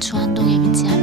주한동에 위치한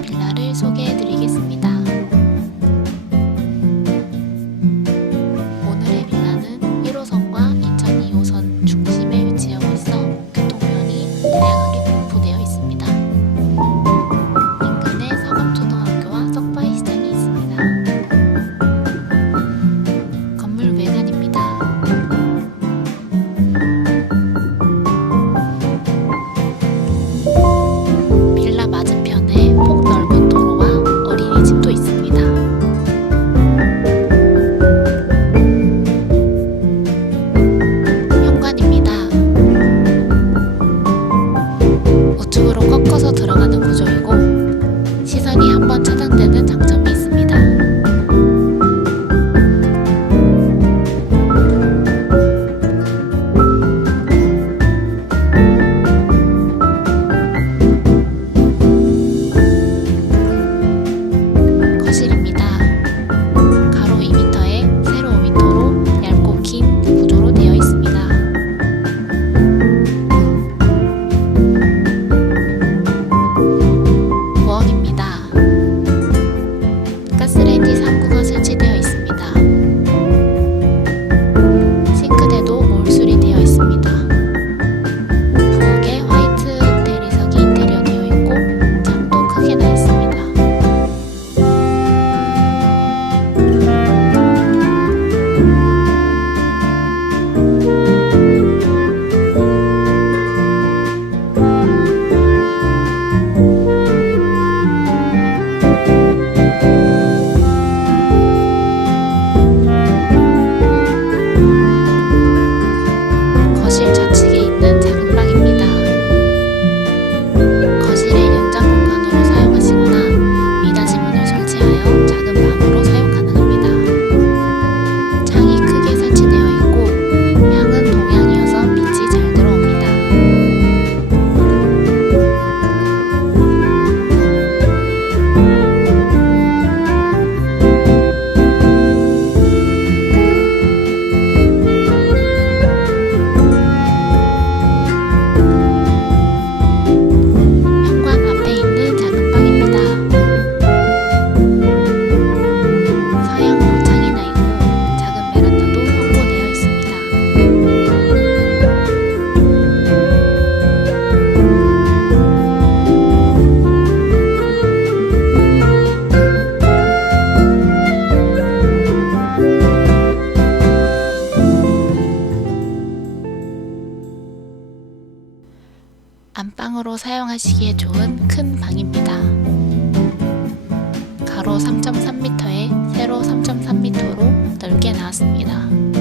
안방으로 사용하시기에 좋은 큰 방입니다. 가로 3.3m에 세로 3.3m로 넓게 나왔습니다.